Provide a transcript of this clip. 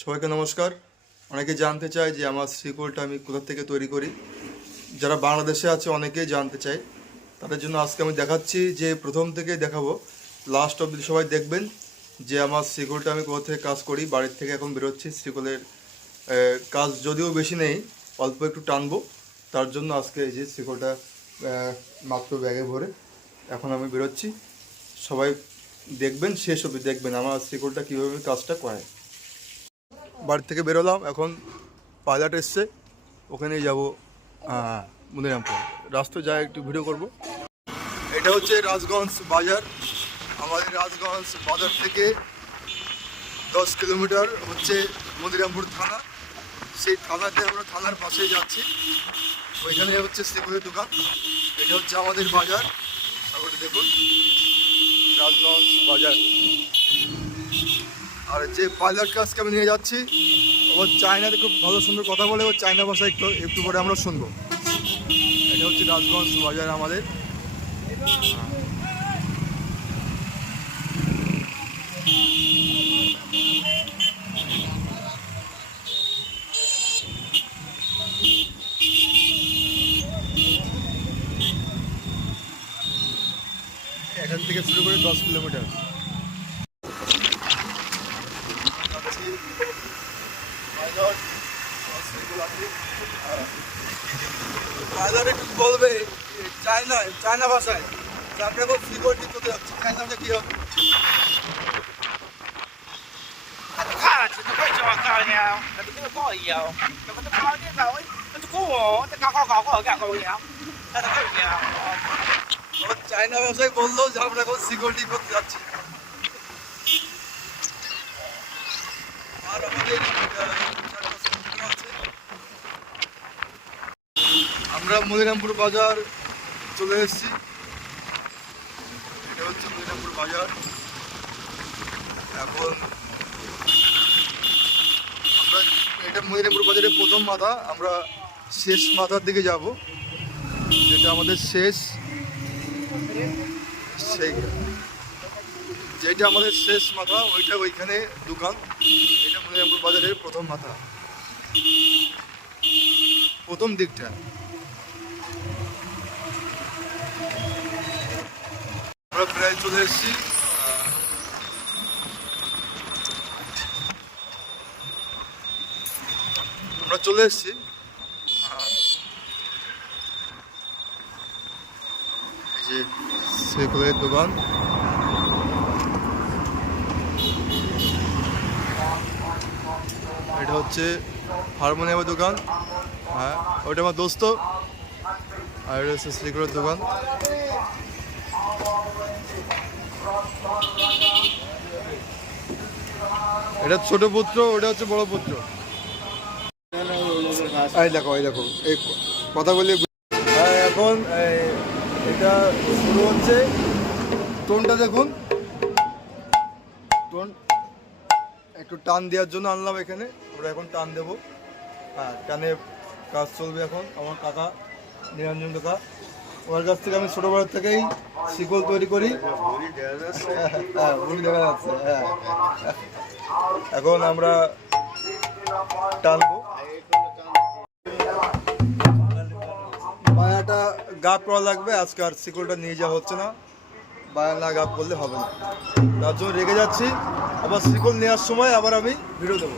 সবাইকে নমস্কার। অনেকে জানতে চায় যে আমার শিকলটা আমি কোথা থেকে তৈরি করি। যারা বাংলাদেশে আছে অনেকেই জানতে চায়, তাদের জন্য আজকে আমি দেখাচ্ছি যে প্রথম থেকে দেখাবো, লাস্ট অবধি সবাই দেখবেন যে আমার শিকলটা আমি কোথা থেকে কাজ করি। বাড়ির থেকে এখন বেরোচ্ছি, শিকলের কাজ যদিও বেশি নেই, অল্প একটু টানবো, তার জন্য আজকে এই যে শিকলটা মাত্র ব্যাগে ভরে এখন আমি বেরোচ্ছি। সবাই দেখবেন, শেষ অবধি দেখবেন আমার শিকলটা কীভাবে কাজটা করে। বাড়ি থেকে বেরোলাম, এখন পাইলট এসছে, ওখানেই যাবো মনিরামপুর। রাস্তায় যাই একটু ভিডিও করব। এটা হচ্ছে রাজগঞ্জ বাজার। আমাদের রাজগঞ্জ বাজার থেকে 10 কিলোমিটার হচ্ছে মনিরামপুর থানা। সেই থানাতে আমরা থানার পাশেই যাচ্ছি, ওইখানে হচ্ছে শিকলের দোকান। এটা হচ্ছে আমাদের বাজার, তারপরে দেখুন রাজগঞ্জ বাজার। আর যে পাইলট কাজকে আমি নিয়ে যাচ্ছি, ও চায়নাতে খুব ভালো সুন্দর কথা বলে, ও চায়না ভাষা একটু পরে আমরা শুনবো। এটা হচ্ছে রাজগঞ্জ বাজার আমাদের। এখান থেকে শুরু করে 10 কিলোমিটার। একটু বলবে চায়না ভাষায় যে আমরা এখন সিকিউরিটি করতে যাচ্ছি, চায়নাটা কি হবে? 看，这都快叫我搞了，那都给我搞一样，那个都搞的搞，那都搞我，这搞一样，那都搞一样。 ও চায়না ভাষায় বললো যে আমরা এখন সিকিউরিটি করতে যাচ্ছি। আর আমাদের আছে, আমরা মনিরামপুর বাজার চলে এসেছি। এটা হচ্ছে মনিরামপুর বাজার। এখন আমরা এটা মনিরামপুর বাজারের প্রথম মাথা, আমরা শেষ মাথার দিকে যাব, যেটা আমাদের শেষ, যেটা আমাদের শেষ মাথা ওইটা, ওইখানে দোকান। এটা মনিরামপুর বাজারের প্রথম মাথা, প্রথম দিকটা। আমরা প্রায় চলে এসেছি। আমরা চলে এসেছি এই যে শিকলের দোকান। এটা হচ্ছে হারমোনিয়ামের দোকান, হ্যাঁ ওটা আমার দোস্ত। আর এটা হচ্ছে শিকলের দোকান। এটা ছোট পুত্র, ওটা হচ্ছে বড় পুত্র। এই দেখো এই কথা বলি। এখন এটা শুরু হচ্ছে, টোনটা দেখুন, টোন একটু টান দেওয়ার জন্য আনলাম এখানে। আমরা এখন টান দেবো, হ্যাঁ টানে কাজ চলবে। এখন আমার কাকা নিরঞ্জন কাকা, ওনার কাছ থেকে আমি ছোটোবেলার থেকেই শিকল তৈরি করি। হ্যাঁ ভুল দেখা যাচ্ছে, হ্যাঁ। এখন আমরা টানবো। বায়াটা গাপ করা লাগবে, আজকে আর শিকলটা নিয়ে যাওয়া হচ্ছে না, বায়া না গাপ করলে হবে না, তার জন্য রেখে যাচ্ছি। আবার শিকল নেওয়ার সময় আবার আমি ভিডিও দেবো।